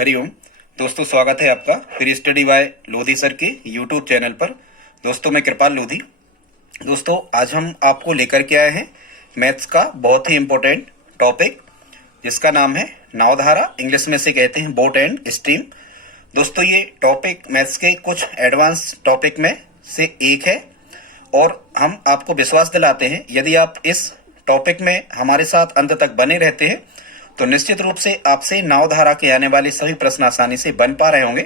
हरिओम दोस्तों, स्वागत है आपका free study bye Lodhi sir के यूट्यूब चैनल पर। दोस्तों, मैं कृपाल लोधी। दोस्तों, आज हम आपको लेकर के आए हैं मैथ्स का बहुत ही इम्पोर्टेंट टॉपिक, जिसका नाम है नावधारा। इंग्लिश में से कहते हैं बोट एंड स्ट्रीम। दोस्तों, ये टॉपिक मैथ्स के कुछ एडवांस टॉपिक में से एक है और हम आपको विश्वास दिलाते हैं यदि आप इस टॉपिक में हमारे साथ अंत तक बने रहते हैं तो निश्चित रूप से आपसे नावधारा के आने वाले सभी प्रश्न आसानी से बन पा रहे होंगे।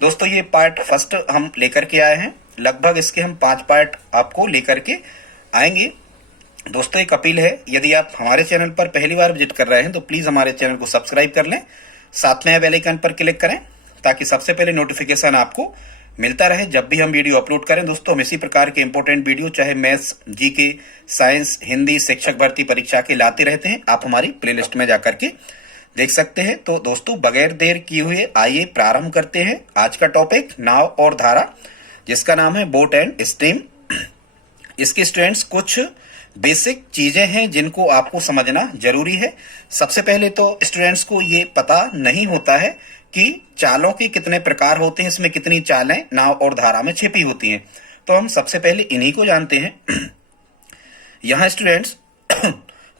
दोस्तों, ये पार्ट फर्स्ट हम लेकर के आए हैं। लगभग इसके हम 5 पार्ट आपको लेकर के आएंगे। दोस्तों, एक अपील है, यदि आप हमारे चैनल पर पहली बार विजिट कर रहे हैं तो प्लीज हमारे चैनल को सब्सक्राइब कर लें, साथ में बेल आइकन पर क्लिक करें ताकि सबसे पहले नोटिफिकेशन आपको मिलता रहे जब भी हम वीडियो अपलोड करें। दोस्तों, हम इसी प्रकार के इंपॉर्टेंट वीडियो चाहे मैथ्स, जीके, साइंस, हिंदी, शिक्षक भर्ती परीक्षा के लाते रहते हैं। आप हमारी प्लेलिस्ट में जाकर के देख सकते हैं। तो दोस्तों, बगैर देर किए हुए आइए प्रारंभ करते हैं आज का टॉपिक नाव और धारा, जिसका नाम है बोट एंड स्ट्रीम। इसके स्टूडेंट्स कुछ बेसिक चीजें हैं जिनको आपको समझना जरूरी है। सबसे पहले तो स्टूडेंट्स को ये पता नहीं होता है कि चालों के कितने प्रकार होते हैं, इसमें कितनी चालें नाव और धारा में छिपी होती हैं। तो हम सबसे पहले इन्हीं को जानते हैं। यहाँ स्टूडेंट्स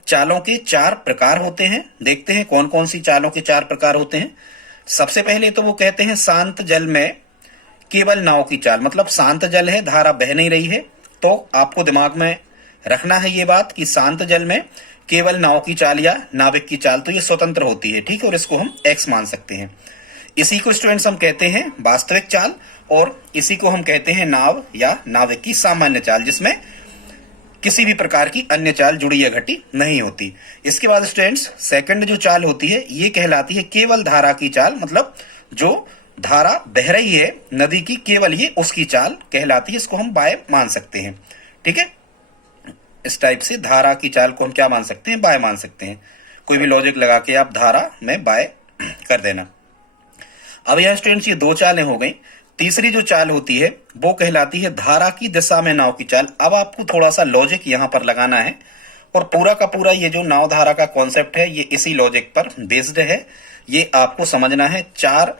चालों के 4 प्रकार होते हैं। देखते हैं कौन कौन सी चालों के 4 प्रकार होते हैं। सबसे पहले तो वो कहते हैं शांत जल में केवल नाव की चाल, मतलब शांत जल है, धारा बह नहीं रही है, तो आपको दिमाग में रखना है ये बात कि शांत जल में केवल नाव की चाल या नाविक की चाल तो ये स्वतंत्र होती है, ठीक है, और इसको हम एक्स मान सकते हैं। इसी को स्टूडेंट्स हम कहते हैं वास्तविक चाल और इसी को हम कहते हैं नाव या नाविक की सामान्य चाल, जिसमें किसी भी प्रकार की अन्य चाल जुड़ी या घटी नहीं होती। इसके बाद स्टूडेंट्स सेकंड जो चाल होती है ये कहलाती है केवल धारा की चाल, मतलब जो धारा बह रही है नदी की, केवल ये उसकी चाल कहलाती है। इसको हम बाय मान सकते हैं, ठीक है। इस टाइप से धारा की चाल को हम क्या मान सकते हैं, बाय मान सकते हैं। कोई भी लॉजिक लगा के आप धारा में बाय कर देना। अब यह स्टूडेंट्स ये 2 चालें हो गई। तीसरी जो चाल होती है वो कहलाती है धारा की दिशा में नाव की चाल। अब आपको थोड़ा सा लॉजिक यहां पर लगाना है और पूरा का पूरा ये जो नाव धारा का कॉन्सेप्ट है ये इसी लॉजिक पर बेस्ड है। ये आपको समझना है। 4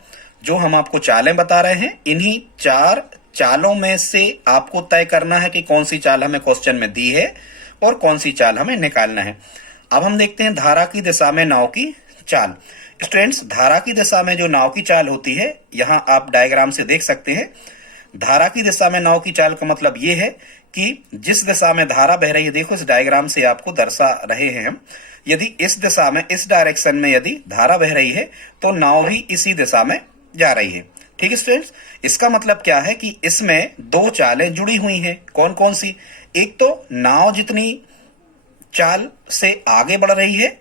जो हम आपको चालें बता रहे हैं, इन्हीं 4 चालों में से आपको तय करना है कि कौन सी चाल हमें क्वेश्चन में दी है और कौन सी चाल हमें निकालना है। अब हम देखते हैं धारा की दिशा में नाव की चाल। स्टूडेंट्स, धारा की दिशा में जो नाव की चाल होती है, यहां आप डायग्राम से देख सकते हैं। धारा की दिशा में नाव की चाल का मतलब ये है कि जिस दिशा में धारा बह रही है, देखो इस डायग्राम से आपको दर्शा रहे हैं हम, यदि इस दिशा में, इस डायरेक्शन में यदि धारा बह रही है तो नाव भी इसी दिशा में जा रही है, ठीक है स्टूडेंट्स। इसका मतलब क्या है कि इसमें 2 चालें जुड़ी हुई हैं। कौन कौन सी? एक तो नाव जितनी चाल से आगे बढ़ रही है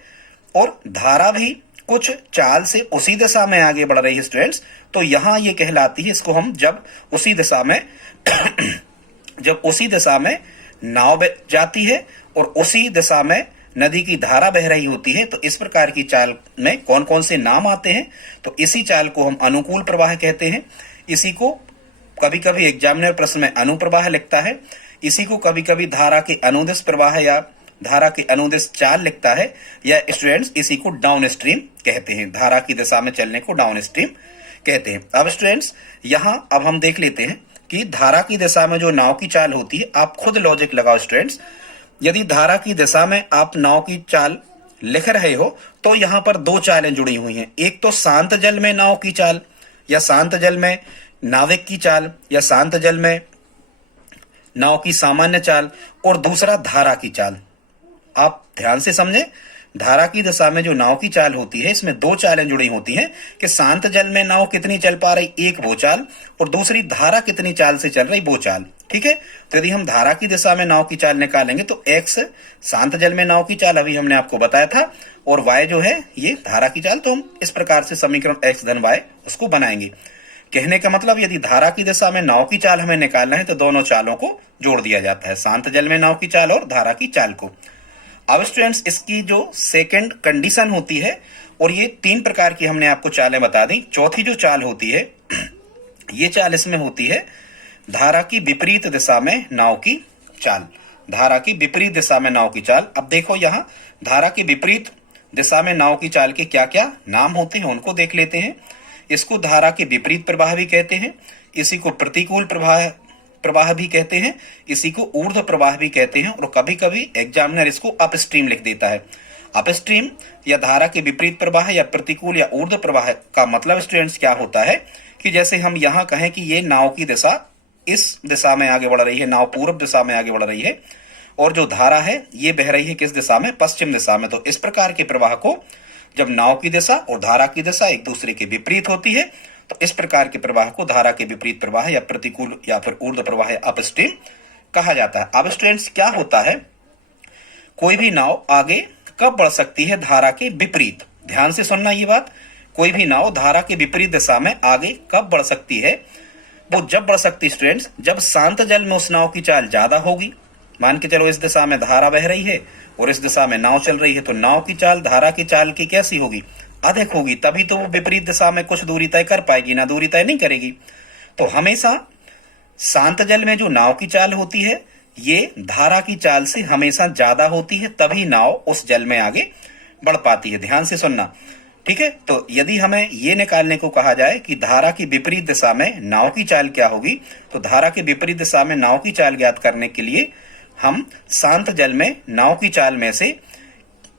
और धारा भी कुछ चाल से उसी दिशा में आगे बढ़ रही है स्टूडेंट्स। तो यहां ये कहलाती है, इसको हम जब उसी दिशा में जब उसी दिशा में नाव जाती है और उसी दिशा में नदी की धारा बह रही होती है, तो इस प्रकार की चाल में कौन कौन से नाम आते हैं? तो इसी चाल को हम अनुकूल प्रवाह कहते हैं। इसी को कभी कभी एग्जामिनर प्रश्न में अनुप्रवाह लिखता है। इसी को कभी कभी धारा के अनुदिश प्रवाह या धारा के अनुदिश चाल लिखता है, या स्टूडेंट्स इसी को डाउन स्ट्रीम कहते हैं। धारा की दिशा में चलने को डाउन स्ट्रीम कहते हैं। अब स्टूडेंट्स यहां अब हम देख लेते हैं कि धारा की दिशा में जो नाव की चाल होती है, आप खुद लॉजिक लगाओ स्टूडेंट्स। यदि धारा की दिशा में आप नाव की चाल लिख रहे हो तो यहां पर 2 चालें जुड़ी हुई हैं। एक तो शांत जल में नाव की चाल या शांत जल में नाविक की चाल या शांत जल में नाव की सामान्य चाल, और दूसरा धारा की चाल। आप ध्यान से समझें, धारा की दिशा में जो नाव की चाल होती है इसमें 2 चालें जुड़ी होती हैं कि शांत जल में नाव कितनी चल पा रही, एक वो चाल, और दूसरी धारा कितनी चाल से चल रही, वो चाल, ठीक है। तो यदि हम धारा की दिशा में नाव की चाल निकालेंगे तो x शांत जल में नाव की चाल अभी हमने आपको बताया था, और y जो है ये धारा की चाल। तो हम इस प्रकार से समीकरण x धन y उसको बनाएंगे। कहने का मतलब यदि धारा की दिशा में नाव की चाल हमें निकालना है तो दोनों चालों को जोड़ दिया जाता है, शांत जल में नाव की चाल और धारा की चाल को। अब स्टूडेंट्स इसकी जो सेकंड कंडीशन होती है, और ये 3 प्रकार की हमने आपको चालें बता दी। चौथी जो चाल होती है ये चाल इसमें होती है धारा की विपरीत दिशा में नाव की चाल। धारा की विपरीत दिशा में नाव की चाल। अब देखो यहाँ धारा की विपरीत दिशा में नाव की चाल के क्या क्या नाम होते हैं उनको देख लेते हैं। इसको धारा के विपरीत प्रवाह भी कहते हैं, इसी को प्रतिकूल प्रवाह भी कहते हैं, इसी को ऊर्ध्व प्रवाह भी कहते हैं, और कभी कभी एग्जामिनर इसको अपस्ट्रीम लिख देता है। अपस्ट्रीम या धारा के विपरीत प्रवाह या प्रतिकूल या ऊर्ध्व प्रवाह का मतलब स्टूडेंट्स क्या होता है कि जैसे हम यहाँ कहें कि ये नाव की दिशा इस दिशा में आगे बढ़ रही है, नाव पूर्व दिशा में आगे बढ़ रही है, और जो धारा है ये बह रही है किस दिशा में, पश्चिम दिशा में। तो इस प्रकार के प्रवाह को जब नाव की दिशा और धारा की दिशा एक दूसरे के विपरीत होती है, तो इस प्रकार के प्रवाह को धारा के विपरीत प्रवाह या प्रतिकूल या फिर ऊर्ध्व प्रवाह या अपस्ट्रीम कहा जाता है। अब स्टूडेंट्स क्या होता है, कोई भी नाव आगे कब बढ़ सकती है धारा के विपरीत, ध्यान से सुनना ये बात, कोई भी नाव धारा के विपरीत दिशा में आगे कब बढ़ सकती है, वो जब बढ़ सकती स्टूडेंट्स जब शांत जल में उस नाव की चाल ज्यादा होगी। मान के चलो इस दिशा में धारा बह रही है और इस दिशा में नाव चल रही है, तो नाव की चाल धारा की चाल की कैसी होगी, अधिक होगी, तभी तो वो विपरीत दिशा में कुछ दूरी तय कर पाएगी, ना दूरी तय नहीं करेगी। तो हमेशा शांत जल में जो नाव की चाल होती है ये धारा की चाल से हमेशा ज्यादा होती है, तभी नाव उस जल में आगे बढ़ पाती है। ध्यान से सुनना, ठीक है। तो यदि हमें ये निकालने को कहा जाए कि धारा की विपरीत दिशा में नाव की चाल क्या होगी, तो धारा के विपरीत दिशा में नाव की चाल ज्ञात करने के लिए हम शांत जल में नाव की चाल में से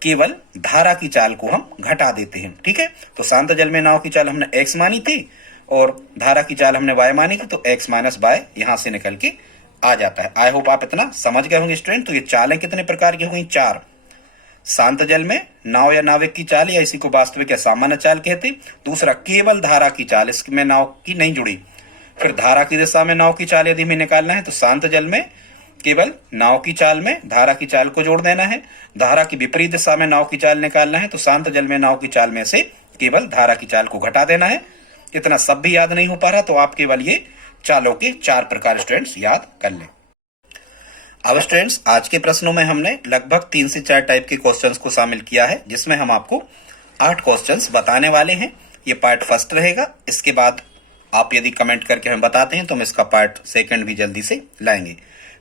केवल धारा की चाल को हम घटा देते हैं, ठीक है। तो शांत जल में नाव की चाल हमने x मानी थी और धारा की चाल हमने y मानी थी, तो x माइनस y यहां से निकल के आ जाता है। आई होप आप इतना समझ गए होंगे स्टूडेंट। तो ये चालें कितने प्रकार की होंगी, 4। शांत जल में नाव या नाविक की चाल, या इसी को वास्तविक या सामान्य चाल कहते। दूसरा केवल धारा की चाल, इसमें नाव की नहीं जुड़ी। फिर धारा की दिशा में नाव की चाल यदि हमें निकालना है तो शांत जल में केवल नाव की चाल में धारा की चाल को जोड़ देना है। धारा की विपरीत दिशा में नाव की चाल निकालना है तो शांत जल में नाव की चाल में से केवल धारा की चाल को घटा देना है। इतना सब भी याद नहीं हो पा रहा तो आप केवल ये चालों के 4 प्रकार स्टूडेंट्स याद कर लें। अब स्टूडेंट्स आज के प्रश्नों में हमने लगभग 3 से 4 टाइप के क्वेश्चंस को शामिल किया है, जिसमें हम आपको 8 क्वेश्चंस बताने वाले हैं। ये पार्ट फर्स्ट रहेगा। इसके बाद आप यदि कमेंट करके हमें बताते हैं तो हम इसका पार्ट सेकंड भी जल्दी से लाएंगे।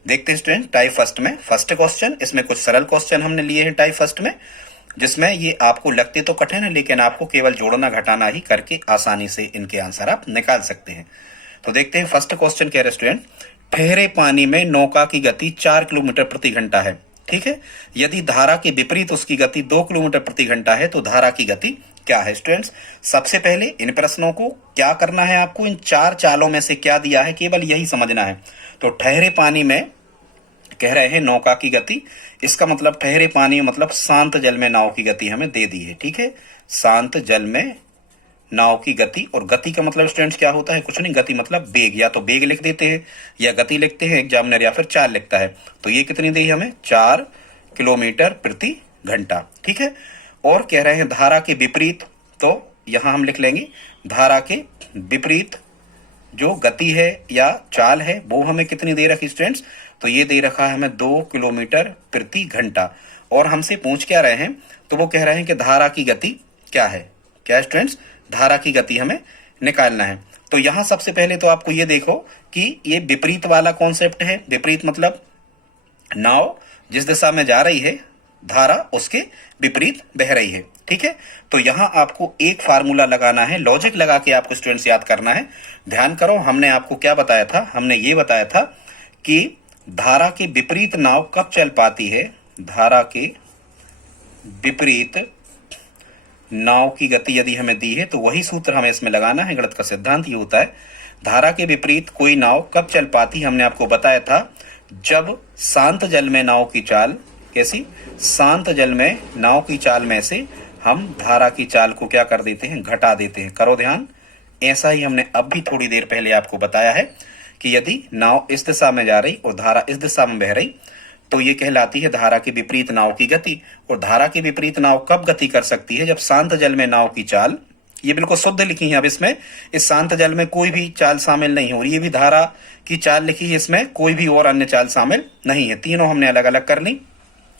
देखते हैं स्टूडेंट टाइप फर्स्ट में फर्स्ट क्वेश्चन। इसमें कुछ सरल क्वेश्चन हमने लिए हैं टाइप फर्स्ट में, जिसमें ये आपको लगते तो कठिन है लेकिन आपको केवल जोड़ना घटाना ही करके आसानी से इनके आंसर आप निकाल सकते हैं। तो देखते हैं फर्स्ट क्वेश्चन कह रहे स्टूडेंट, ठहरे पानी में नौका की गति 4 किलोमीटर प्रति घंटा है, ठीक है। यदि धारा के विपरीत उसकी गति 2 किलोमीटर प्रति घंटा है तो धारा की गति क्या है। स्टूडेंट्स सबसे पहले इन प्रश्नों को क्या करना है, आपको इन 4 चालों में से क्या दिया है केवल यही समझना है। तो ठहरे पानी में कह रहे हैं नौका की गति, इसका मतलब ठहरे पानी मतलब शांत जल में नाव की गति हमें दे दी है, ठीक है। शांत जल में नाव की गति, और गति का मतलब स्टूडेंट्स क्या होता है, कुछ नहीं, गति मतलब वेग, या तो वेग लिख देते हैं या गति लिखते हैं एग्जामिनर, या फिर चाल लिखता है। तो ये कितनी दी हमें 4 किलोमीटर प्रति घंटा, ठीक है। और कह रहे हैं धारा के विपरीत, तो यहां हम लिख लेंगे धारा के विपरीत जो गति है या चाल है वो हमें कितनी दे रखी स्टूडेंट्स, तो ये दे रखा है हमें 2 किलोमीटर प्रति घंटा। और हमसे पूछ क्या रहे हैं, तो वो कह रहे हैं कि धारा की गति क्या है, क्या स्टूडेंट्स, धारा की गति हमें निकालना है। तो यहां सबसे पहले तो आपको ये देखो कि ये विपरीत वाला कॉन्सेप्ट है। विपरीत मतलब नाव जिस दिशा में जा रही है धारा उसके विपरीत बह रही है, ठीक है। तो यहां आपको एक फार्मूला लगाना है, लॉजिक लगा के आपको स्टूडेंट्स याद करना है। ध्यान करो, हमने आपको क्या बताया था, हमने ये बताया था कि धारा के विपरीत नाव कब चल पाती है, धारा के विपरीत नाव की गति यदि हमें दी है तो वही सूत्र हमें इसमें लगाना है। गणित का सिद्धांत ये होता है, धारा के विपरीत कोई नाव कब चल पाती है, हमने आपको बताया था जब शांत जल में नाव की चाल, कैसी, शांत जल में नाव की चाल में से हम धारा की चाल को क्या कर देते हैं, घटा देते हैं। करो ध्यान, ऐसा ही हमने अब भी थोड़ी देर पहले आपको बताया है कि यदि नाव इस दिशा में जा रही और धारा इस दिशा में बह रही तो ये कहलाती है धारा के विपरीत नाव की गति। और धारा के विपरीत नाव कब गति कर सकती है, जब शांत जल में नाव की चाल, ये बिल्कुल शुद्ध लिखी है। अब इसमें इस शांत जल में कोई भी चाल शामिल नहीं हो रही, ये भी धारा की चाल लिखी है, इसमें कोई भी और अन्य चाल शामिल नहीं है, तीनों हमने अलग अलग कर ली।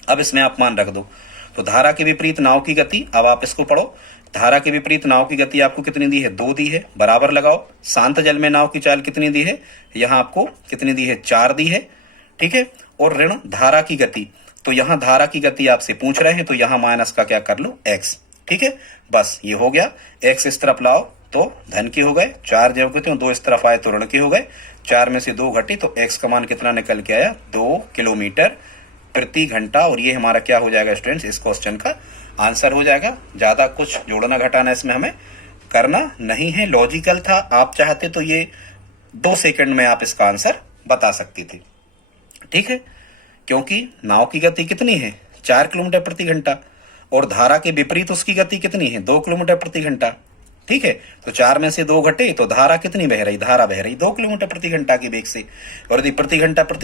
अब इसमें आप मान रख दो, तो धारा के विपरीत नाव की गति, अब आप इसको पढ़ो, धारा के विपरीत नाव की गति आपको कितनी दी है, 2 दी है, बराबर लगाओ। शांत जल में नाव की चाल कितनी दी है, यहां आपको कितनी दी है, 4 दी है, ठीक है। और ऋण धारा की गति, तो यहां धारा की गति आपसे पूछ रहे हैं तो यहां माइनस का क्या कर लो, x, ठीक है। बस ये हो गया, x इस तरफ लाओ तो धन के हो गए, 4 जब के थे 2 इस तरफ आए तो ऋण के हो गए, 4 में से 2 घटे तो x का मान कितना निकल के आया 2 किलोमीटर प्रति घंटा। और ये हमारा क्या हो जाएगा स्टूडेंट्स, इस क्वेश्चन का आंसर हो जाएगा। ज्यादा कुछ जोड़ना घटाना इसमें हमें करना नहीं है, लॉजिकल था। आप चाहते तो ये 2 सेकंड में आप इसका आंसर बता सकते थे, ठीक है, क्योंकि नाव की गति कितनी है 4 किलोमीटर प्रति घंटा और धारा के विपरीत उसकी गति कितनी है 2 किलोमीटर प्रति घंटा, ठीक है। तो 4 में से 2 घटे तो धारा कितनी बह रही, धारा बह रही 2 किलोमीटर प्रति घंटा के वेग से। और यदि प्रति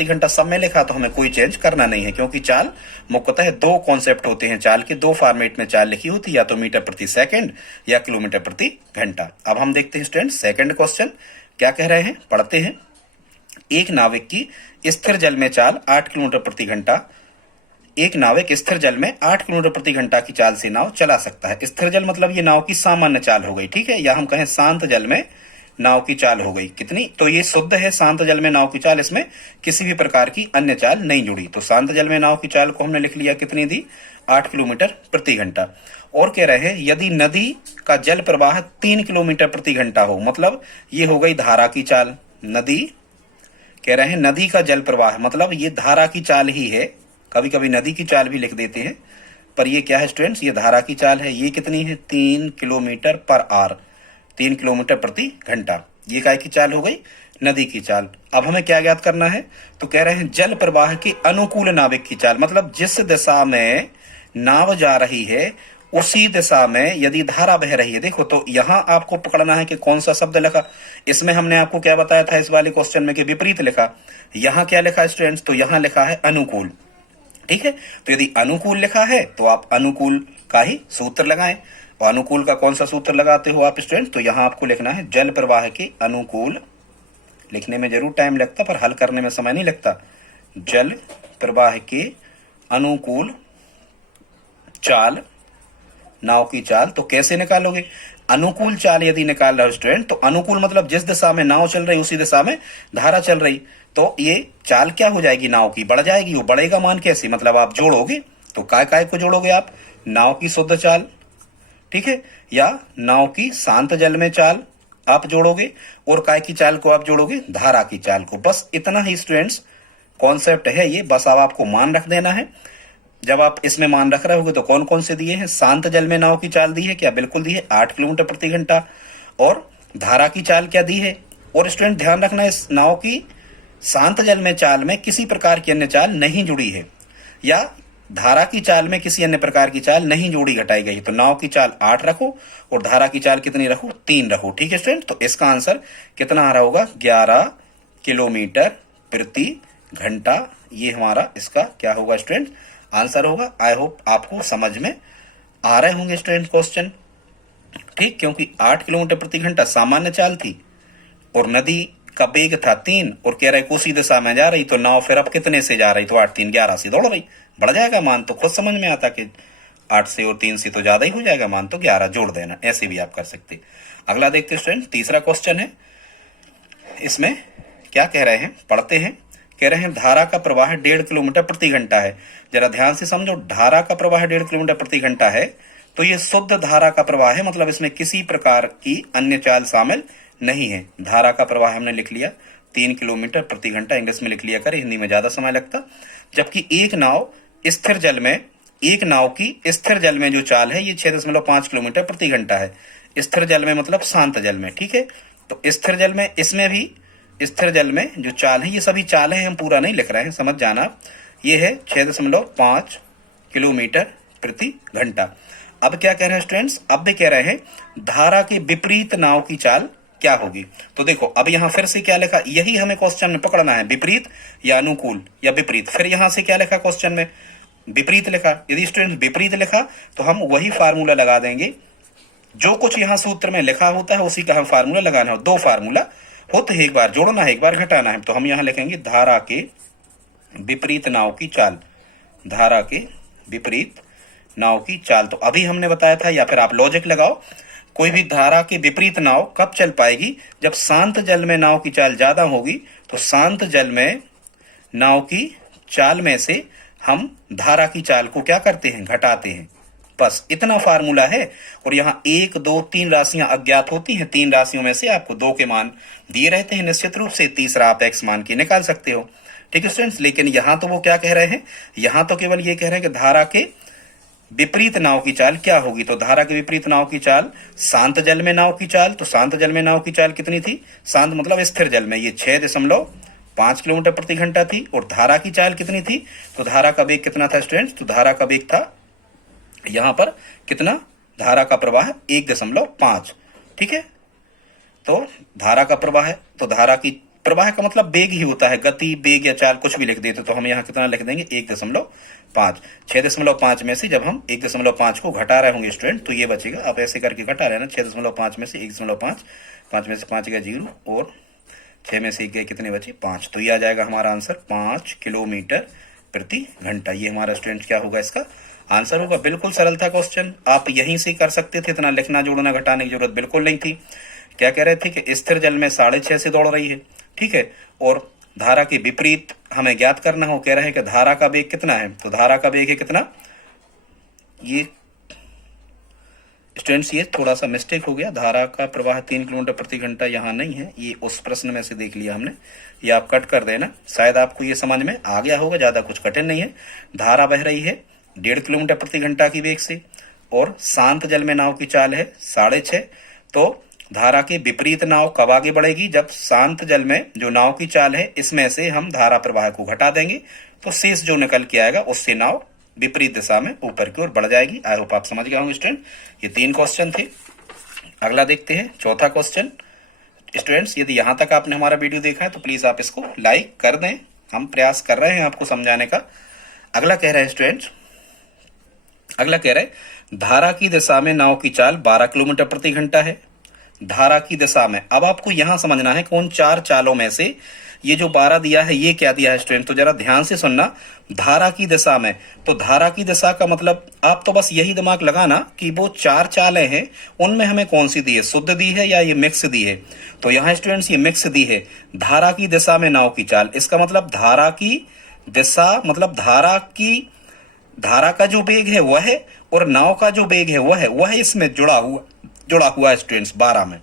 घंटा सब में लिखा तो हमें कोई चेंज करना नहीं है, क्योंकि चाल मुख्यतः 2 कॉन्सेप्ट होते हैं चाल के, 2 फॉर्मेट में चाल लिखी होती है, या तो मीटर प्रति सेकंड या किलोमीटर प्रति घंटा। अब हम देखते हैं स्टूडेंट सेकंड क्वेश्चन क्या कह रहे हैं, पढ़ते हैं। एक नाविक की स्थिर जल में चाल 8 किलोमीटर प्रति घंटा, एक नाविक स्थिर जल में 8 किलोमीटर प्रति घंटा की चाल से नाव चला सकता है। स्थिर जल मतलब ये नाव की सामान्य चाल हो गई, ठीक है, या हम कहें शांत जल में नाव की चाल हो गई कितनी, तो ये शुद्ध है शांत जल में नाव की चाल, इसमें किसी भी प्रकार की अन्य चाल नहीं जुड़ी। तो शांत जल में नाव की चाल को हमने लिख लिया, कितनी दी 8 किलोमीटर प्रति घंटा। और कह रहे हैं यदि नदी का जल प्रवाह 3 किलोमीटर प्रति घंटा हो, मतलब ये हो गई धारा की चाल। नदी कह रहे हैं नदी का जल प्रवाह मतलब ये धारा की चाल ही है, कभी कभी नदी की चाल भी लिख देते हैं, पर ये क्या है स्टूडेंट्स, ये धारा की चाल है। ये कितनी है 3 किलोमीटर पर आवर, 3 किलोमीटर प्रति घंटा। ये काय की चाल हो गई, नदी की चाल। अब हमें क्या ज्ञात करना है, तो कह रहे हैं जल प्रवाह के अनुकूल नाविक की चाल, मतलब जिस दिशा में नाव जा रही है उसी दिशा में यदि धारा बह रही है। देखो तो यहां आपको पकड़ना है कि कौन सा शब्द लिखा, इसमें हमने आपको क्या बताया था इस वाले क्वेश्चन में कि विपरीत लिखा, यहां क्या लिखा स्टूडेंट्स, तो यहां लिखा है अनुकूल, ठीक है। तो यदि अनुकूल लिखा है तो आप अनुकूल का ही सूत्र लगाएं। और अनुकूल का कौन सा सूत्र लगाते हो आप स्टूडेंट, तो यहां आपको लिखना है जल प्रवाह के अनुकूल, लिखने में जरूर टाइम लगता पर हल करने में समय नहीं लगता। जल प्रवाह के अनुकूल चाल, नाव की चाल। तो कैसे निकालोगे, अनुकूल चाल यदि निकाल रहे हो स्टूडेंट, तो अनुकूल मतलब जिस दिशा में नाव चल रही उसी दिशा में धारा चल रही, तो ये चाल क्या हो जाएगी, नाव की बढ़ जाएगी। वो बढ़ेगा मान कैसे, मतलब आप जोड़ोगे, तो काय को जोड़ोगे आप, नाव की शुद्ध चाल, ठीक है, या नाव की शांत जल में चाल आप जोड़ोगे, और काय की चाल को आप जोड़ोगे, धारा की चाल को। बस इतना ही स्टूडेंट्स कॉन्सेप्ट है ये, बस अब आपको मान रख देना है। जब आप इसमें मान रख रहे होगे तो कौन कौन से दिए हैं, शांत जल में नाव की चाल दी है क्या, बिल्कुल दी है 8 किलोमीटर प्रति घंटा, और धारा की चाल क्या दी है। और स्टूडेंट ध्यान रखना इस नाव की शांत जल में चाल में किसी प्रकार की अन्य चाल नहीं जुड़ी है, या धारा की चाल में किसी अन्य प्रकार की चाल नहीं जोड़ी घटाई गई। तो नाव की चाल 8 रखो और धारा की चाल कितनी रखो, 3 रखो, ठीक है स्टूडेंट। तो इसका आंसर कितना आ रहा होगा 11 किलोमीटर प्रति घंटा। ये हमारा इसका क्या होगा स्टूडेंट, आंसर होगा। आई होप आपको समझ में आ रहे होंगे स्टूडेंट क्वेश्चन, ठीक, क्योंकि 8 किलोमीटर प्रति घंटा सामान्य चाल थी और नदी का वेग था 3, और कह रहे उसी दिशा में जा रही, तो नाव फिर अब कितने से जा रही, तो 8 3 11 से दौड़ रही, बढ़ जाएगा मान। तो खुद समझ में आता कि 8 से और 3 से तो ज्यादा ही हो जाएगा मान, तो 11 जोड़ देना, ऐसे भी आप कर सकते। अगला देखते स्टूडेंट, तीसरा क्वेश्चन है, इसमें क्या कह रहे हैं, पढ़ते हैं। कह रहे हैं धारा का प्रवाह 1.5 किलोमीटर प्रति घंटा है। जरा ध्यान से समझो, धारा का प्रवाह 1.5 किलोमीटर प्रति घंटा है, तो ये शुद्ध धारा का प्रवाह है, मतलब इसमें किसी प्रकार की अन्य चाल शामिल नहीं है। धारा का प्रवाह हमने लिख लिया 3 किलोमीटर प्रति घंटा, इंग्लिश में लिख लिया करें, हिंदी में ज्यादा समय लगता। जबकि एक नाव स्थिर जल में, एक नाव की स्थिर जल में जो चाल है ये 6.5 किलोमीटर प्रति घंटा है। स्थिर जल में मतलब शांत जल में, ठीक है। तो स्थिर जल में, इसमें भी स्थिर जल में जो चाल है, ये सभी चाल है, हम पूरा नहीं लिख रहे हैं, समझ जाना। ये है 6.5 किलोमीटर प्रति घंटा। अब क्या कह रहे हैं स्टूडेंट्स, अब भी कह रहे हैं धारा के विपरीत नाव की चाल क्या होगी। तो देखो अब यहां फिर से क्या लिखा, यही हमें क्वेश्चन में पकड़ना है, विपरीत या अनुकूल या विपरीत। फिर यहां से क्या लिखा क्वेश्चन में, विपरीत लिखा। यदि स्टूडेंट विपरीत लिखा तो हम वही फार्मूला लगा देंगे, जो कुछ यहां सूत्र में लिखा होता है उसी का हम फार्मूला लगाना है। 2 फार्मूला होते हैं, एक बार जोड़ना है, एक बार घटाना है। तो हम यहां लिखेंगे धारा के विपरीत नाव की चाल, धारा के विपरीत नाव की चाल। तो अभी हमने बताया था, या फिर आप लॉजिक लगाओ, कोई भी धारा के विपरीत नाव कब चल पाएगी, जब शांत जल में नाव की चाल ज्यादा होगी। तो शांत जल में नाव की चाल में से हम धारा की चाल को क्या करते हैं, घटाते हैं, बस इतना फार्मूला है। और यहाँ 1 2 3 राशियां अज्ञात होती हैं, 3 राशियों में से आपको 2 के मान दिए रहते हैं निश्चित रूप से, तीसरा आप x मान के निकाल सकते हो। ठीक है स्टूडेंट्स, लेकिन यहाँ तो वो क्या कह रहे हैं, यहाँ तो केवल ये कह रहे हैं कि धारा के विपरीत नाव की चाल क्या होगी। तो धारा के विपरीत नाव की चाल, शांत जल में नाव की चाल, तो शांत जल में नाव की चाल कितनी थी, शांत मतलब स्थिर जल में, ये 6.5 किलोमीटर प्रति घंटा थी। और धारा की चाल कितनी थी, तो धारा का वेग कितना था स्टूडेंट्स, तो धारा का वेग था यहां पर कितना, धारा का प्रवाह 1.5। ठीक है, तो धारा का प्रवाह है, तो धारा की प्रवाह का मतलब वेग ही होता है, गति वेग या चाल कुछ भी लिख देते तो हम यहाँ कितना लिख देंगे 1.5। 6.5 में से जब हम 1.5 को घटा रहे होंगे स्टूडेंट तो ये बचेगा, आप ऐसे करके घटा रहे हैं ना, 6.5 में से 1.5, 5 में से 5 गया 0 और 6 में से 1 गए कितने बचे 5, तो ये आ जाएगा हमारा आंसर 5 किलोमीटर प्रति घंटा। ये हमारा स्टूडेंट क्या होगा, इसका आंसर होगा। बिल्कुल सरल था क्वेश्चन, आप यहीं से कर सकते थे, इतना लिखना जोड़ना घटाने की जरूरत बिल्कुल नहीं थी। क्या कह रहे थे कि स्थिर जल में 6.5 से दौड़ रही है, ठीक है, और धारा के विपरीत हमें ज्ञात करना हो, कह रहे हैं कि धारा का वेग कितना है, तो धारा का वेग है कितना, ये स्टूडेंट्स ये थोड़ा सा मिस्टेक हो गया, धारा का प्रवाह 3 किलोमीटर प्रति घंटा यहाँ नहीं है, ये उस प्रश्न में से देख लिया हमने, ये आप कट कर देना, शायद आपको ये समझ में आ गया होगा, ज्यादा कुछ कठिन नहीं है। धारा बह रही है 1.5 किलोमीटर प्रति घंटा की वेग से और शांत जल में नाव की चाल है 6.5, तो धारा के विपरीत नाव कब आगे बढ़ेगी, जब शांत जल में जो नाव की चाल है इसमें से हम धारा प्रवाह को घटा देंगे, तो शेष जो निकल के आएगा उससे नाव विपरीत दिशा में ऊपर की ओर बढ़ जाएगी। आई होप आप समझ गए होंगे स्टूडेंट। ये 3 क्वेश्चन थे। अगला देखते हैं चौथा क्वेश्चन। स्टूडेंट्स यदि यहां तक आपने हमारा वीडियो देखा है तो प्लीज आप इसको लाइक कर दें, हम प्रयास कर रहे हैं आपको समझाने का। अगला कह रहे हैं स्टूडेंट्स, अगला कह रहे हैं धारा की दिशा में नाव की चाल 12 किलोमीटर प्रति घंटा है। धारा की दिशा में, अब आपको यहां समझना है कि उन 4 चालों में से ये जो 12 दिया है ये क्या दिया है स्टूडेंट, तो जरा ध्यान से सुनना। धारा की दिशा में, तो धारा की दिशा का मतलब आप तो बस यही दिमाग लगाना कि वो 4 चालें हैं उनमें हमें कौन सी दी है, शुद्ध दी है या ये मिक्स दी है। तो यहाँ स्टूडेंट्स ये मिक्स दी है। धारा की दिशा में नाव की चाल, इसका मतलब धारा की दिशा मतलब धारा का जो वेग है वह है और नाव का जो वेग है वह इसमें जुड़ा हुआ है स्टूडेंट्स 12 में।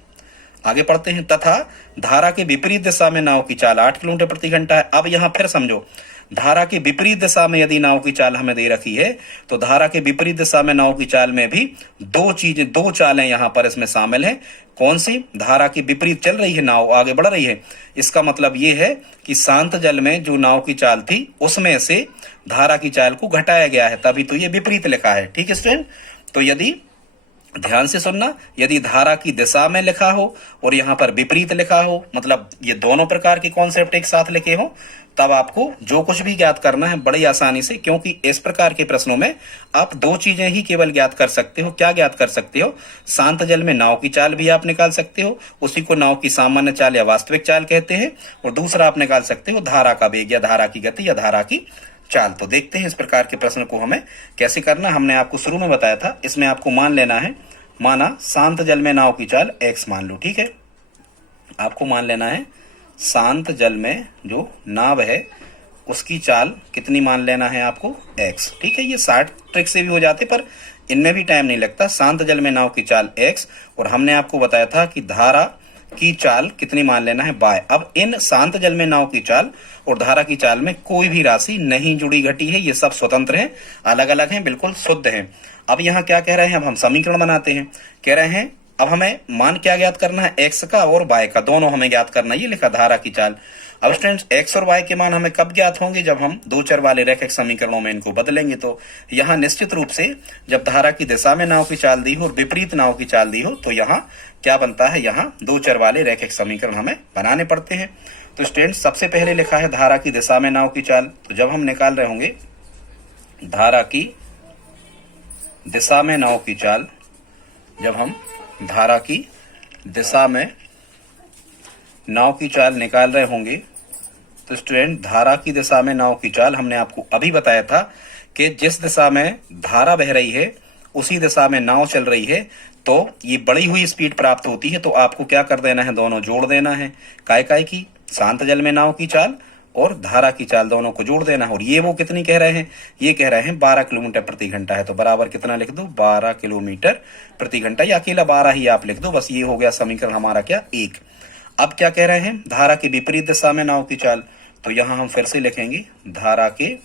आगे पढ़ते हैं। तथा धारा के विपरीत दिशा में नाव की चाल 8 किलोमीटर प्रति घंटा है। अब यहां फिर समझो, धारा के विपरीत दिशा में यदि नाव की चाल हमें दे रखी है तो धारा के विपरीत दिशा में नाव की चाल में भी 2 चालें यहां पर इसमें शामिल हैं। कौन सी, धारा की विपरीत चल रही है नाव, आगे बढ़ रही है। इसका मतलब ये है कि शांत जल में जो नाव की चाल थी उसमें से धारा की चाल को घटाया गया है, तभी तो ये विपरीत लिखा है। ठीक है स्टूडेंट, तो यदि ध्यान से सुनना, यदि धारा की दिशा में लिखा हो और यहाँ पर विपरीत लिखा हो, मतलब ये दोनों प्रकार के कॉन्सेप्ट एक साथ लिखे हो, तब आपको जो कुछ भी ज्ञात करना है बड़ी आसानी से, क्योंकि इस प्रकार के प्रश्नों में आप 2 चीजें ही केवल ज्ञात कर सकते हो। क्या ज्ञात कर सकते हो, शांत जल में नाव की चाल भी आप निकाल सकते हो, उसी को नाव की सामान्य चाल या वास्तविक चाल कहते हैं, और दूसरा आप निकाल सकते हो धारा का वेग या धारा की गति या धारा की चाल। तो देखते हैं इस प्रकार के प्रश्न को हमें कैसे करना। हमने आपको शुरू में बताया था, इसमें आपको मान लेना है, माना शांत जल में नाव की चाल x मान लो, ठीक है, आपको मान लेना है शांत जल में जो नाव है उसकी चाल कितनी मान लेना है आपको, x। ठीक है, ये 60 ट्रिक से भी हो जाते पर इनमें भी टाइम नहीं लगता। शांत जल में नाव की चाल x, और हमने आपको बताया था कि धारा की चाल कितनी मान लेना है y। अब इन शांत जल में नाव की चाल और धारा की चाल में कोई भी राशि नहीं जुड़ी घटी है, ये सब स्वतंत्र हैं, अलग अलग हैं, बिल्कुल शुद्ध हैं। अब यहाँ क्या कह रहे हैं, अब हम समीकरण बनाते हैं। कह रहे हैं अब हमें मान क्या ज्ञात करना है, x का और y का, दोनों हमें ज्ञात करना है। ये लिखा धारा की चाल। अब स्टूडेंट्स x और y के मान हमें कब ज्ञात होंगे, जब हम 2 चर वाले रैखिक समीकरणों में इनको बदलेंगे। तो यहाँ निश्चित रूप से जब धारा की दिशा में नाव की चाल दी हो और विपरीत नाव की चाल दी हो तो यहाँ क्या बनता है, यहाँ 2 चर वाले रैखिक समीकरण हमें बनाने पड़ते हैं। तो स्टूडेंट्स सबसे पहले लिखा है धारा की दिशा में नाव की चाल, तो जब हम निकाल रहे होंगे धारा की दिशा में नाव की चाल, जब हम धारा की दिशा में नाव की चाल निकाल रहे होंगे तो स्टूडेंट धारा की दिशा में नाव की चाल हमने आपको अभी बताया था कि जिस दिशा में धारा बह रही है उसी दिशा में नाव चल रही है, तो ये बढ़ी हुई स्पीड प्राप्त होती है। तो आपको क्या कर देना है, दोनों जोड़ देना है। काय की शांत जल में नाव की चाल और धारा की चाल दोनों को जोड़ देना है। और ये वो कितनी कह रहे हैं, ये कह रहे हैं 12 किलोमीटर प्रति घंटा है। तो बराबर कितना लिख दो, 12 किलोमीटर प्रति घंटा, या अकेला 12 ही आप लिख दो बस। ये हो गया समीकरण हमारा क्या, 1। अब क्या कह रहे हैं, धारा की विपरीत दिशा में नाव की चाल। तो यहां हम फिर से लिखेंगे धारा के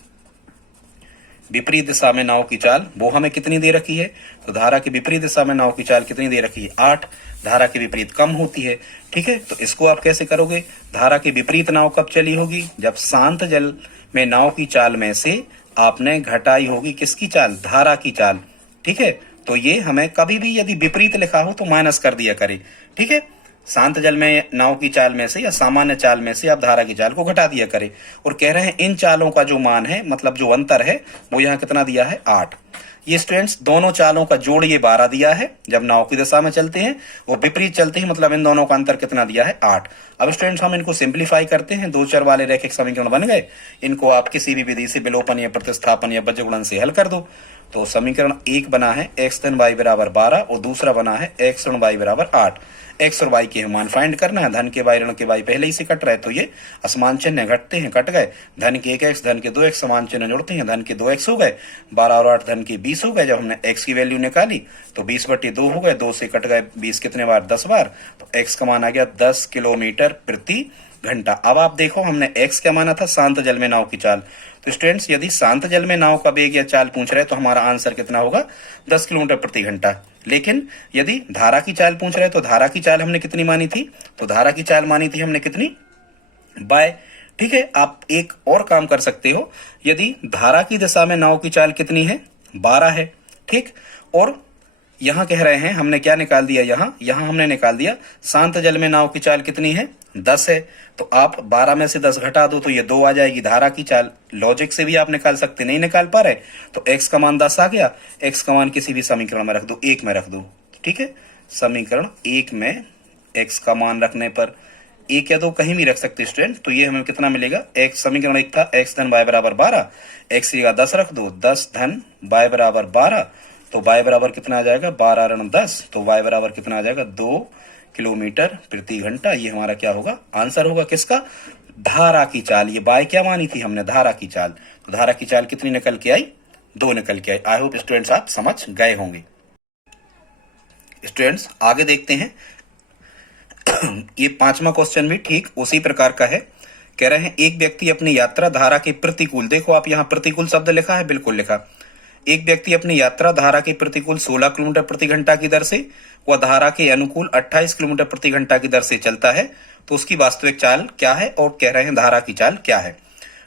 विपरीत दिशा में नाव की चाल, वो हमें कितनी दे रखी है। तो धारा की विपरीत दिशा में नाव की चाल कितनी दे रखी है, 8। धारा के विपरीत कम होती है, ठीक है। तो इसको आप कैसे करोगे, धारा के विपरीत नाव कब चली होगी, जब शांत जल में नाव की चाल में से आपने घटाई होगी किसकी चाल, धारा की चाल, ठीक है। तो ये हमें कभी भी यदि विपरीत लिखा हो तो माइनस कर दिया करे, ठीक है। शांत जल में नाव की चाल में से या सामान्य चाल में से आप धारा की चाल को घटा दिया करें। और कह रहे हैं इन चालों का जो मान है, मतलब जो अंतर है, वो यहाँ कितना दिया है, 8। ये स्टूडेंट्स दोनों चालों का जोड़ ये 12 दिया है जब नाव की दिशा में चलते हैं, वो विपरीत चलते हैं, मतलब इन दोनों का अंतर कितना दिया है, 8। अब स्टूडेंट्स हम इनको सिंप्लीफाई करते हैं, दो चर वाले रैखिक समीकरण बन गए। इनको आप किसी भी विधि से विलोपन या प्रतिस्थापन या बीजगुणन से हल कर दो। तो समीकरण 1 बना है x धन y बराबर 12 और दूसरा बना है x ऋण y बराबर 8। x और y के मान फाइंड करना है, धन के y ऋण के y पहले ही से कट रहे, तो ये असमान चिन्ह घटते हैं, कट गए। धन के 1x धन के 2x समान चिन्ह जोड़ते हैं, धन के 2x हो गए, 12 और 8 धन के 20 हो गए। जब हमने x की वैल्यू निकाली तो 20/2 हो गए, 2 से कट गए 20 कितने बार, 10 बार। तो x का मान आ गया 10 किलोमीटर प्रति घंटा। अब आप देखो हमने x क्या माना था, शांत जल में नाव की चाल। तो स्टूडेंट्स यदि शांत जल में नाव का वेग या चाल पूछ रहे तो हमारा आंसर कितना होगा, 10 किलोमीटर प्रति घंटा। लेकिन यदि धारा की चाल पूछ रहे तो धारा की चाल हमने कितनी मानी थी, तो धारा की चाल मानी थी हमने कितनी, बाय, ठीक है। आप एक और काम कर सकते हो, यदि धारा की दिशा में नाव की चाल कितनी है, 12 है, ठीक। और यहां कह रहे हैं हमने क्या निकाल दिया, यहां हमने निकाल दिया शांत जल में नाव की चाल कितनी है, 10 है। तो आप 12 में से 10 घटा दो तो ये 2 आ जाएगी धारा की चाल। लॉजिक से भी आप निकाल सकते, नहीं निकाल पा रहे तो x का मान 10 आ गया, x का मान किसी भी समीकरण में रख दो, 1 में रख दो, ठीक है। समीकरण 1 में x का मान रखने पर 1 या 2 कहीं भी रख सकते स्टूडेंट। तो ये हमें कितना मिलेगा, x समीकरण 1 था x धन y बराबर 12, x की जगह 10 रख दो, 10 धन y बराबर 12। तो y बराबर कितना आ जाएगा, 12 ऋण 10, तो y बराबर कितना आ जाएगा, 2 किलोमीटर प्रति घंटा। ये हमारा क्या होगा, आंसर होगा किसका, धारा की चाल। ये बाय क्या मानी थी हमने, धारा की चाल। तो धारा की चाल कितनी निकल के आई, 2 निकल के आई। आई होप स्टूडेंट्स आप समझ गए होंगे। स्टूडेंट्स आगे देखते हैं ये 5वां क्वेश्चन भी ठीक उसी प्रकार का है। कह रहे हैं एक व्यक्ति अपनी यात्रा धारा के प्रतिकूल, देखो आप यहाँ प्रतिकूल शब्द लिखा है, बिल्कुल लिखा। एक व्यक्ति अपनी यात्रा धारा के प्रतिकूल 16 किलोमीटर प्रति घंटा की दर से व धारा के अनुकूल 28 किलोमीटर प्रति घंटा की दर से चलता है, तो उसकी वास्तविक चाल क्या है, और कह रहे हैं धारा की चाल क्या है।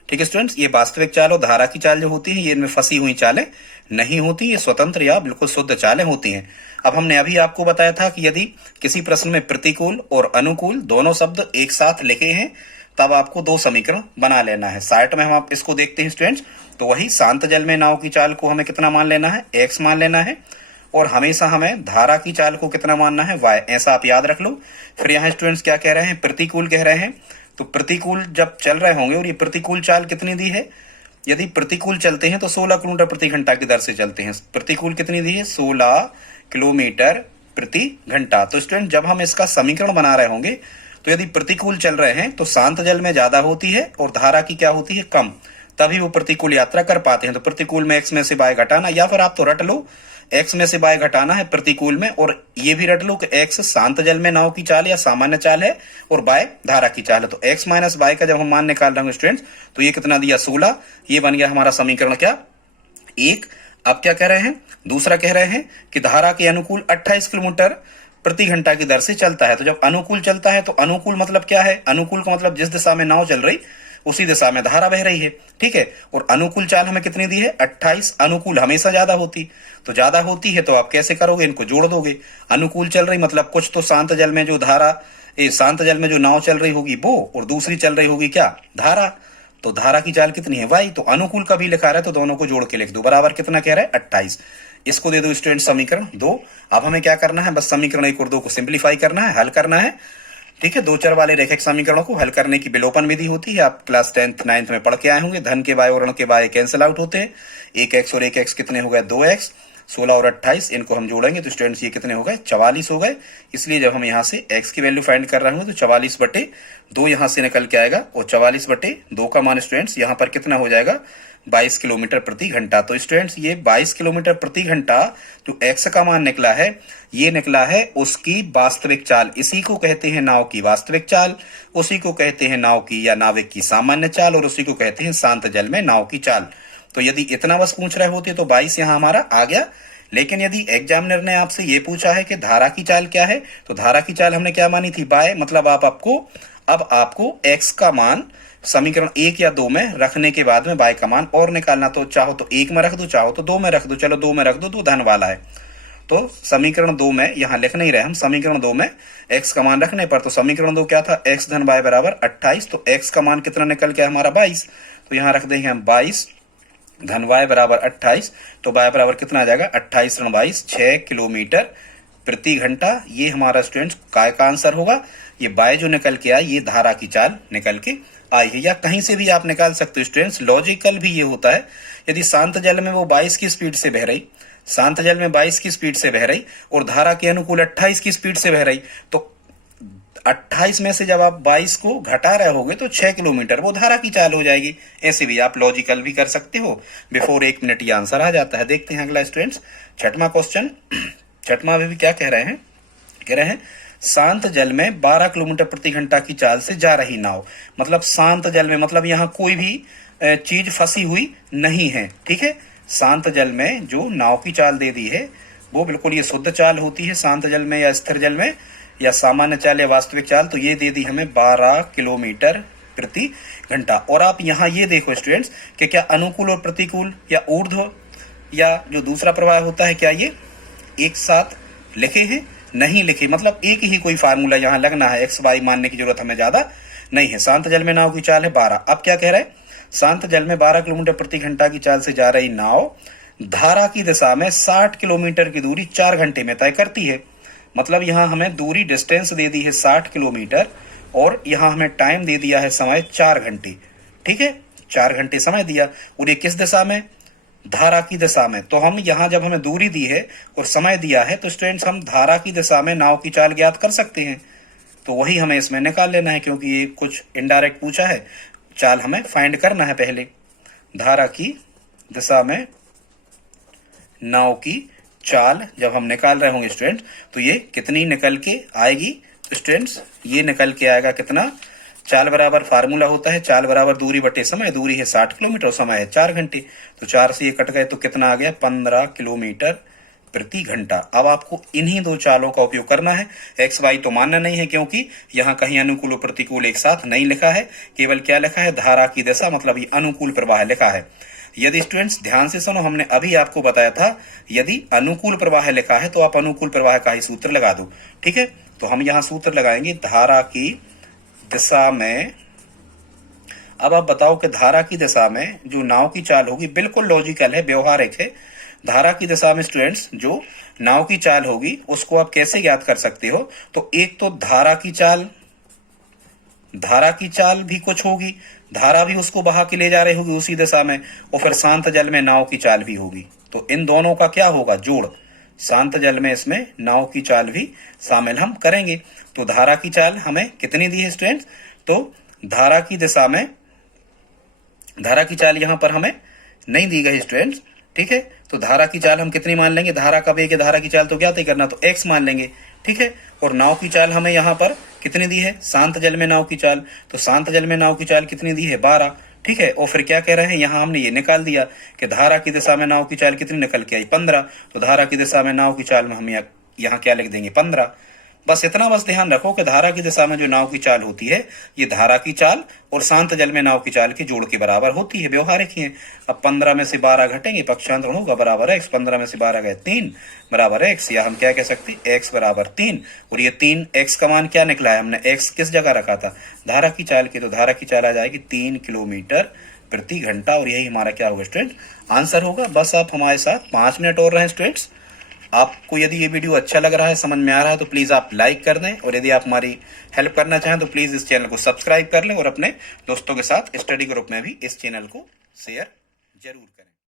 ठीक है स्टूडेंट्स, ये वास्तविक चाल और धारा की चाल जो होती है ये इनमें फंसी हुई चालें नहीं होती, ये स्वतंत्र या बिल्कुल शुद्ध चालें होती हैं। अब हमने अभी आपको बताया था कि यदि किसी प्रश्न में प्रतिकूल और अनुकूल दोनों शब्द एक साथ लिखे हैं तब आपको 2 समीकरण बना लेना है। साइट में हम आप इसको देखते हैं स्टूडेंट्स, तो वही शांत जल में नाव की चाल को हमें कितना मान लेना है, x मान लेना है, और हमेशा हमें धारा की चाल को कितना मानना है, y। ऐसा आप याद रख लो। फिर यहाँ स्टूडेंट्स क्या कह रहे हैं, प्रतिकूल कह रहे हैं, तो प्रतिकूल जब चल रहे होंगे और ये प्रतिकूल चाल कितनी दी है, यदि प्रतिकूल चलते हैं तो 16 किलोमीटर प्रति घंटा की दर से चलते हैं। प्रतिकूल कितनी दी है, 16 किलोमीटर प्रति घंटा। तो स्टूडेंट जब हम इसका समीकरण बना रहे होंगे तो यदि प्रतिकूल चल रहे हैं तो शांत जल में ज्यादा होती है और धारा की क्या होती है, कम, तभी वो प्रतिकूल यात्रा कर पाते हैं। तो प्रतिकूल में x में से y घटाना, या फिर आप तो रट लो x में से y घटाना है प्रतिकूल में, और ये भी रट लो कि x शांत जल में नाव की चाल या सामान्य चाल है और y धारा की चाल है। तो x माइनस y का जब हम मान निकाल रहे हैं स्टूडेंट्स तो ये कितना दिया, 16। ये बन गया हमारा समीकरण क्या, 1। अब क्या कह रहे हैं, दूसरा कह रहे हैं कि धारा के अनुकूल 28 किलोमीटर प्रति घंटा की दर से चलता है। तो जब अनुकूल चलता है तो अनुकूल मतलब क्या है, अनुकूल का मतलब जिस दिशा में नाव चल रही उसी दिशा में धारा बह रही है, ठीक है। और अनुकूल चाल हमें कितनी दी है, 28। अनुकूल हमेशा ज्यादा होती, तो ज्यादा होती है तो आप कैसे करोगे, इनको जोड़ दोगे। अनुकूल चल रही मतलब कुछ तो शांत जल में जो धारा, शांत जल में जो नाव चल रही होगी वो, और दूसरी चल रही होगी क्या, धारा। तो धारा की चाल कितनी है, y। तो अनुकूल का भी लिखा रहा है तो दोनों को जोड़ के लिख दो, बराबर कितना कह रहा है, 28। इसको दे दो स्टूडेंट समीकरण 2। अब हमें क्या करना है, बस समीकरण 1 और 2 को सिंप्लीफाई करना है, हल करना है, ठीक है। 2 चर वाले रेखिक समीकरणों को हल करने की विलोपन विधि होती है, आप क्लास 10th 9th में पढ़ के आए होंगे। धन के y और ऋण के y कैंसिल आउट होते हैं, 1x और 1x कितने हो गए, 2x। 16 और 28 इनको हम जोड़ेंगे तो स्टूडेंट्स ये कितने हो गए, 44 हो गए। इसलिए जब हम यहाँ से x की वैल्यू फाइंड कर रहे होंगे तो 44/2 यहाँ से निकल के आएगा और 44/2 का मान स्टूडेंट्स यहाँ पर कितना हो जाएगा, 22 किलोमीटर प्रति घंटा। तो स्टूडेंट्स ये 22 किलोमीटर प्रति घंटा जो x का मान निकला है, ये निकला है उसकी वास्तविक चाल। इसी को कहते हैं नाव की वास्तविक चाल, उसी को कहते हैं नाव की या नाविक की सामान्य चाल, और उसी को कहते हैं शांत जल में नाव की चाल। तो यदि इतना बस पूछ रहे होते तो 22 यहाँ हमारा आ गया। लेकिन यदि एग्जामिनर ने आपसे ये पूछा है कि धारा की चाल क्या है, तो धारा की चाल हमने क्या मानी थी, बाय, मतलब अब आपको x का मान समीकरण 1 या 2 में रखने के बाद में y का मान और निकालना। तो चाहो तो 1 में रख दो, चाहो तो 2 में रख दो। चलो 2 में रख दो, 2 धन वाला है तो समीकरण 2 में यहाँ लिख नहीं रहे हम, समीकरण 2 में x का मान रखने पर, तो समीकरण 2 क्या था, x धन y बराबर 28। तो x का मान कितना निकल के हमारा 22, तो यहाँ रख देंगे हम 22 धन y बराबर 28। तो y बराबर कितना आ जाएगा, 28 × 22 6 किलोमीटर प्रति घंटा। ये हमारा स्टूडेंट्स काय का आंसर होगा। ये y जो निकल के आई, ये धारा की चाल निकल के आई है। या कहीं से भी आप निकाल सकते हो स्टूडेंट्स, लॉजिकल भी ये होता है। यदि शांत जल में वो 22 की स्पीड से बह रही, शांत जल में 22 की स्पीड से बह रही और धारा के अनुकूल 28 की स्पीड से बह रही, तो 28 में से जब आप 22 को घटा रहे होगे तो 6 किलोमीटर वो धारा की चाल हो जाएगी। ऐसे भी आप लॉजिकल भी कर सकते हो। बिफोर 1 मिनट ये आंसर आ जाता है। देखते हैं अगला स्टूडेंट्स, छठवां क्वेश्चन। छठवां में भी क्या कह रहे हैं, कह रहे हैं शांत जल में 12 किलोमीटर प्रति घंटा की चाल से जा रही नाव। मतलब शांत जल में, मतलब यहाँ कोई भी चीज फंसी हुई नहीं है, ठीक है। शांत जल में जो नाव की चाल दे दी है वो बिल्कुल ये शुद्ध चाल होती है शांत जल में या स्थिर जल में या सामान्य चाल या वास्तविक चाल। तो ये दे दी हमें 12 किलोमीटर प्रति घंटा। और आप यहाँ ये देखो स्टूडेंट्स कि क्या अनुकूल और प्रतिकूल या ऊर्ध्व या जो दूसरा प्रवाह होता है, क्या ये एक साथ लिखे हैं, नहीं लिखे। मतलब एक ही कोई फार्मूला यहाँ लगना है, एक्स वाई मानने की जरूरत हमें ज्यादा नहीं है। शांत जल में नाव की चाल है 12। अब क्या कह रहा है, शांत जल में 12 किलोमीटर प्रति घंटा की चाल से जा रही नाव धारा की दिशा में 60 किलोमीटर की दूरी 4 घंटे में तय करती है। मतलब यहाँ हमें दूरी डिस्टेंस दे दी है 60 किलोमीटर और यहाँ हमें टाइम दे दिया है समय 4 घंटे, ठीक है। 4 घंटे समय दिया और ये किस दिशा में, धारा की दिशा में। तो हम यहाँ जब हमें दूरी दी है और समय दिया है तो स्टूडेंट्स हम धारा की दिशा में नाव की चाल ज्ञात कर सकते हैं। तो वही हमें इसमें निकाल लेना है, क्योंकि ये कुछ इनडायरेक्ट पूछा है, चाल हमें फाइंड करना है पहले। धारा की दिशा में नाव की चाल जब हम निकाल रहे होंगे स्टूडेंट, तो ये कितनी निकल के आएगी। तो स्टूडेंट्स ये निकल के आएगा कितना, चाल बराबर फार्मूला होता है चाल बराबर दूरी बटे समय। दूरी है 60 किलोमीटर और समय है 4 घंटे। तो 4 से ये कट गए तो कितना आ गया, 15 किलोमीटर प्रति घंटा। अब आपको इन्हीं दो चालों का उपयोग करना है। एक्स वाई तो मानना नहीं है, क्योंकि यहाँ कहीं अनुकूल और प्रतिकूल एक साथ नहीं लिखा है, केवल क्या लिखा है, धारा की दिशा, मतलब ये अनुकूल प्रवाह लिखा है। यदि स्टूडेंट्स ध्यान से सुनो, हमने अभी आपको बताया था यदि अनुकूल प्रवाह लिखा है तो आप अनुकूल प्रवाह का ही सूत्र लगा दो, ठीक है। तो हम यहाँ सूत्र लगाएंगे धारा की दिशा में। अब आप बताओ कि धारा की दिशा में जो नाव की चाल होगी, बिल्कुल लॉजिकल है, व्यवहारिक है। धारा की दिशा में स्टूडेंट्स जो नाव की चाल होगी उसको आप कैसे ज्ञात कर सकते हो। तो एक तो धारा की चाल भी कुछ होगी, धारा भी उसको बहा के ले जा रही होगी उसी दिशा में, और फिर शांत जल में नाव की चाल भी होगी। तो इन दोनों का क्या होगा, जोड़। शांत जल में इसमें नाव की चाल भी शामिल हम करेंगे। तो धारा की चाल हमें कितनी दी है स्टूडेंट्स, तो धारा की दिशा में धारा की चाल यहां पर हमें नहीं दी गई स्टूडेंट्स, ठीक है। तो धारा की चाल हम कितनी मान लेंगे, धारा का वेग है, धारा की चाल तो क्या तय करना, तो x मान लेंगे, ठीक है। और नाव की चाल हमें यहाँ पर कितनी दी है, शांत जल में नाव की चाल, तो शांत जल में नाव की चाल कितनी दी है, 12, ठीक है। और फिर क्या कह रहे हैं, यहाँ हमने ये निकाल दिया कि धारा की दिशा में नाव की चाल कितनी निकल के आई, 15। तो धारा की दिशा में नाव की चाल में हम यहाँ क्या लिख देंगे, 15। बस इतना बस ध्यान रखो कि धारा की दिशा में जो नाव की चाल होती है ये धारा की चाल और शांत जल में नाव की चाल के जोड़ के बराबर होती है, व्यवहारिक ही है। अब 15 में से 12 घटेंगे, पक्षांतरण होगा बराबर x। 15 में से 12 गए 3 बराबर x, या हम क्या कह सकते हैं, x बराबर 3। और ये 3 x का मान क्या निकला है, हमने x किस जगह रखा था, धारा की चाल के। तो धारा की चाल आ जाएगी 3 किलोमीटर प्रति घंटा, और यही हमारा क्या होगा स्टूडेंट, आंसर होगा। बस आप हमारे साथ 5 मिनट और रहें स्टूडेंट्स। आपको यदि ये वीडियो अच्छा लग रहा है, समझ में आ रहा है, तो प्लीज आप लाइक कर दें, और यदि आप हमारी हेल्प करना चाहें तो प्लीज इस चैनल को सब्सक्राइब कर लें, और अपने दोस्तों के साथ स्टडी ग्रुप में भी इस चैनल को शेयर जरूर करें।